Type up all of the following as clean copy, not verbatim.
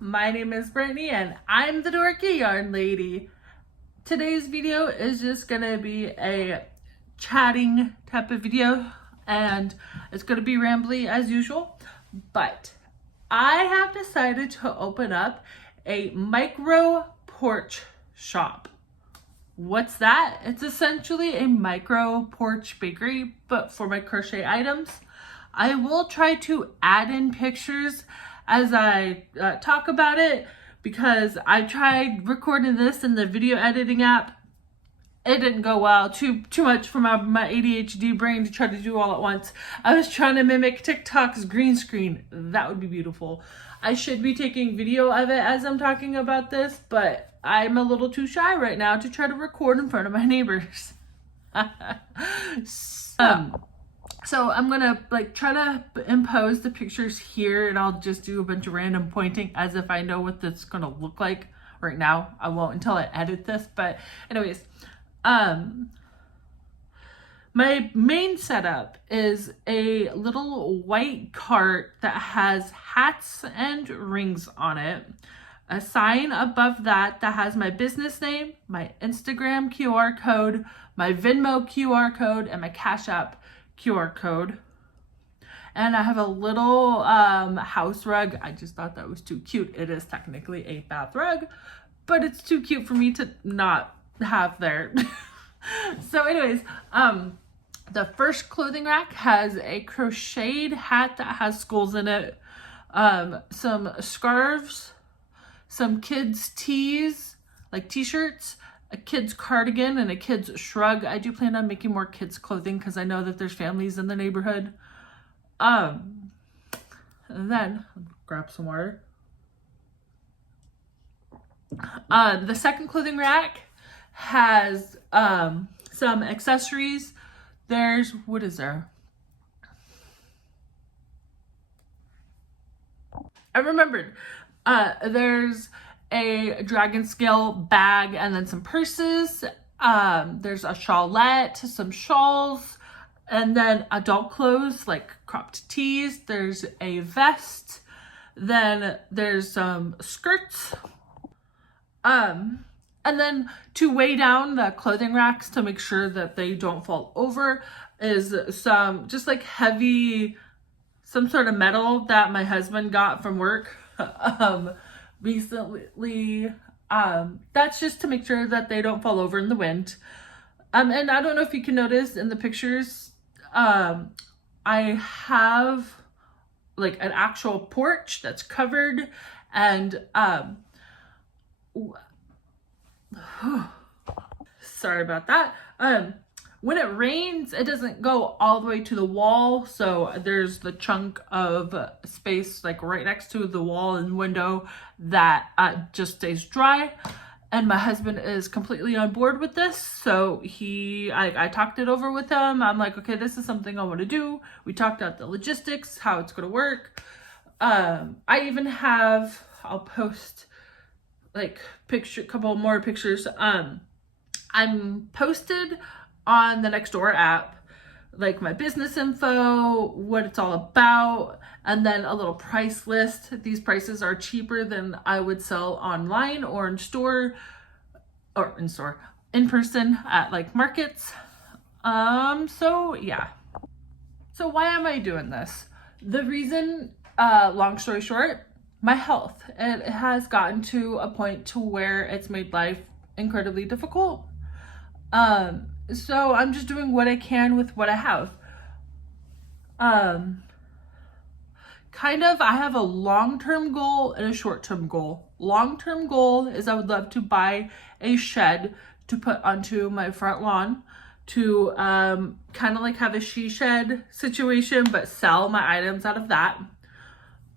my name is Brittany and I'm the Dorky Yarn Lady. Today's video is just gonna be a chatting type of video and it's gonna be rambly as usual, but I have decided to open up a micro porch shop. What's that? It's essentially a micro porch bakery, but for my crochet items. I will try to add in pictures as I talk about it, because I tried recording this in the video editing app. It didn't go well. Too much for my ADHD brain to try to do all at once. I was trying to mimic TikTok's green screen. That would be beautiful. I should be taking video of it as I'm talking about this, but I'm a little too shy right now to try to record in front of my neighbors. So I'm gonna try to impose the pictures here, and I'll just do a bunch of random pointing as if I know what this is gonna look like. Right now I won't until I edit this, but anyways, my main setup is a little white cart that has hats and rings on it, a sign above that has my business name, my Instagram QR code, my Venmo QR code, and my Cash App QR code. And I have a little house rug. I just thought that was too cute. It is technically a bath rug, but it's too cute for me to not have there. So anyways, the first clothing rack has a crocheted hat that has skulls in it, some scarves, some kids tees, like t-shirts, a kid's cardigan, and a kid's shrug. I do plan on making more kids clothing because I know that there's families in the neighborhood. And then I'll grab some water. The second clothing rack has some accessories. There's, what is there? I remembered. There's a dragon scale bag and then some purses. There's a shawlette, some shawls, and then adult clothes like cropped tees. There's a vest. Then there's some skirts. And then to weigh down the clothing racks to make sure that they don't fall over is some just like heavy, some sort of metal that my husband got from work recently. That's just to make sure that they don't fall over in the wind. And I don't know if you can notice in the pictures, I have like an actual porch that's covered, and sorry about that. When it rains, it doesn't go all the way to the wall, so there's the chunk of space like right next to the wall and window that just stays dry. And my husband is completely on board with this, so I talked it over with him. I'm like, okay, this is something I want to do. We talked out the logistics, how it's going to work. I even have, I'll post like couple more pictures. I'm posted on the Nextdoor app, like my business info, what it's all about, and then a little price list. These prices are cheaper than I would sell online or in store, or in person at like markets. So yeah. So why am I doing this? The reason, long story short, my health. It has gotten to a point to where it's made life incredibly difficult. So I'm just doing what I can with what I have. I have a long-term goal and a short-term goal. Long-term goal is I would love to buy a shed to put onto my front lawn to kind of like have a she shed situation, but sell my items out of that.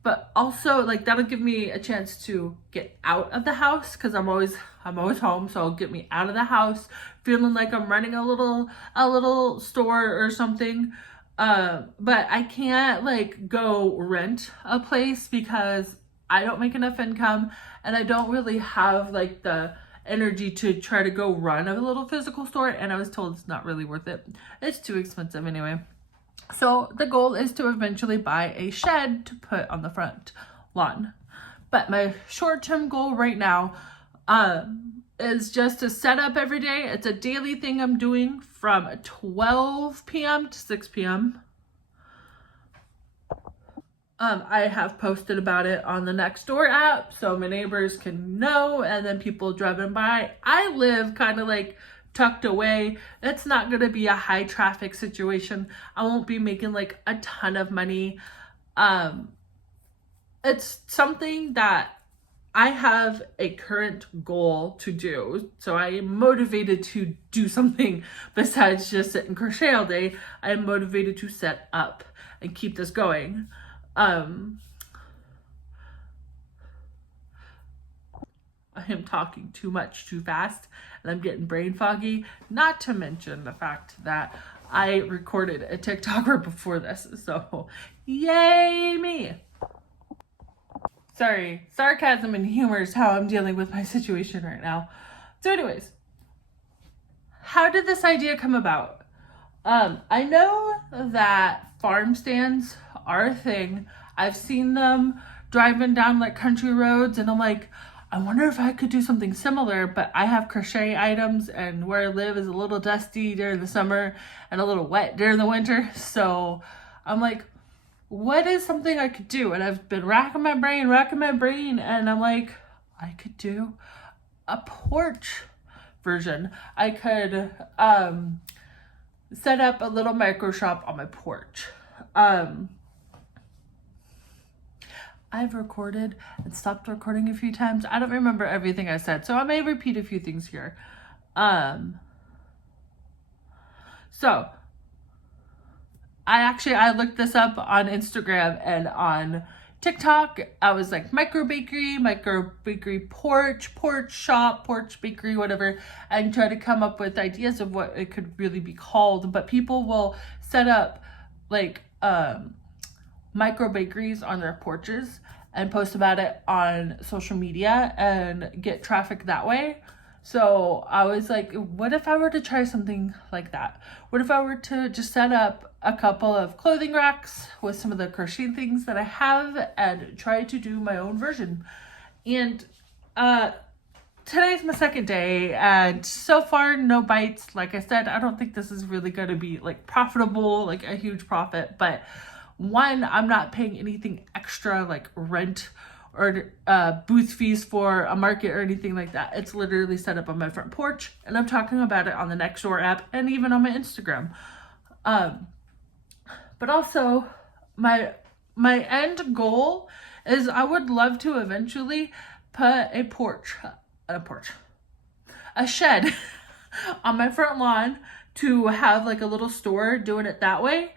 But also like that'll give me a chance to get out of the house, because I'm always home, so it'll get me out of the house feeling like I'm running a little store or something. But I can't like go rent a place because I don't make enough income, and I don't really have like the energy to try to go run a little physical store, and I was told it's not really worth it. It's too expensive anyway. So the goal is to eventually buy a shed to put on the front lawn. But my short-term goal right now is just to set up every day. It's a daily thing I'm doing from 12 p.m. to 6 p.m. I have posted about it on the Nextdoor app so my neighbors can know, and then people driving by. I live kind of like tucked away. It's not going to be a high traffic situation. I won't be making like a ton of money. It's something that I have a current goal to do. So I am motivated to do something besides just sit and crochet all day. I am motivated to set up and keep this going. I am talking too much too fast and I'm getting brain foggy, not to mention the fact that I recorded a TikTok right before this, so yay me. Sorry, sarcasm and humor is how I'm dealing with my situation right now. So anyways, how did this idea come about? I know that farm stands are a thing. I've seen them driving down like country roads and I'm like, I wonder if I could do something similar, but I have crochet items and where I live is a little dusty during the summer and a little wet during the winter. So I'm like, what is something I could do? And I've been racking my brain and I'm like, I could do a porch version. I could set up a little micro shop on my porch. I've recorded and stopped recording a few times. I don't remember everything I said, so I may repeat a few things here. So I looked this up on Instagram and on TikTok. I was like micro bakery porch shop, porch bakery, whatever, and try to come up with ideas of what it could really be called. But people will set up like micro bakeries on their porches and post about it on social media and get traffic that way. So I was like, what if I were to try something like that? What if I were to just set up a couple of clothing racks with some of the crochet things that I have and try to do my own version? And today's my second day and so far no bites. Like I said, I don't think this is really going to be like profitable, like a huge profit, but one, I'm not paying anything extra like rent or booth fees for a market or anything like that. It's literally set up on my front porch and I'm talking about it on the Nextdoor app and even on my Instagram. But also my end goal is I would love to eventually put a shed on my front lawn to have like a little store doing it that way.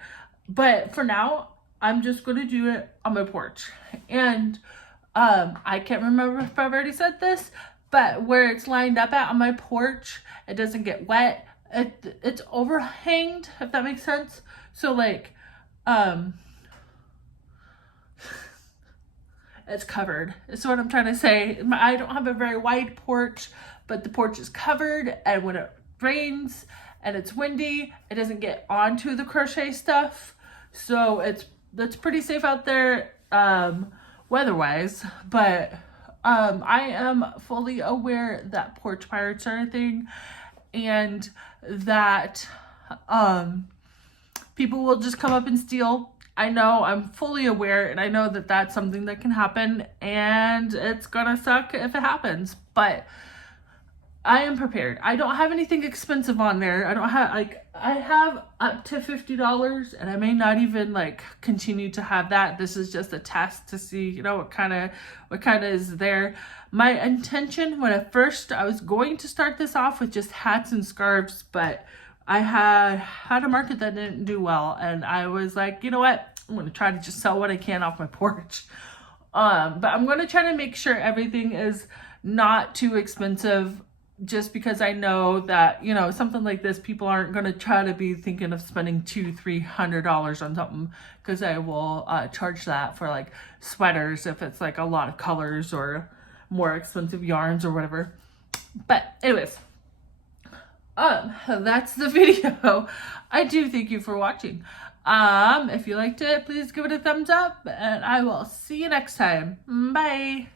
But for now, I'm just going to do it on my porch. And I can't remember if I've already said this, but where it's lined up at on my porch, it doesn't get wet. It's overhanged, if that makes sense. So like, it's covered. That's what I'm trying to say. I don't have a very wide porch, but the porch is covered. And when it rains and it's windy, it doesn't get onto the crochet stuff. So it's pretty safe out there weather-wise, but I am fully aware that porch pirates are a thing and that people will just come up and steal. I know, I'm fully aware, and I know that that's something that can happen and it's gonna suck if it happens, but I am prepared. I don't have anything expensive on there. I have up to $50 and I may not even like continue to have that. This is just a test to see, you know, what kind of is there. My intention when I was going to start this off with just hats and scarves, but I had a market that didn't do well. And I was like, you know what? I'm going to try to just sell what I can off my porch. But I'm going to try to make sure everything is not too expensive, just because I know that, you know, something like this, people aren't going to try to be thinking of spending $200-300 on something, because I will charge that for like sweaters if it's like a lot of colors or more expensive yarns or whatever. But anyways, that's the video. I do thank you for watching. If you liked it, please give it a thumbs up and I will see you next time. Bye.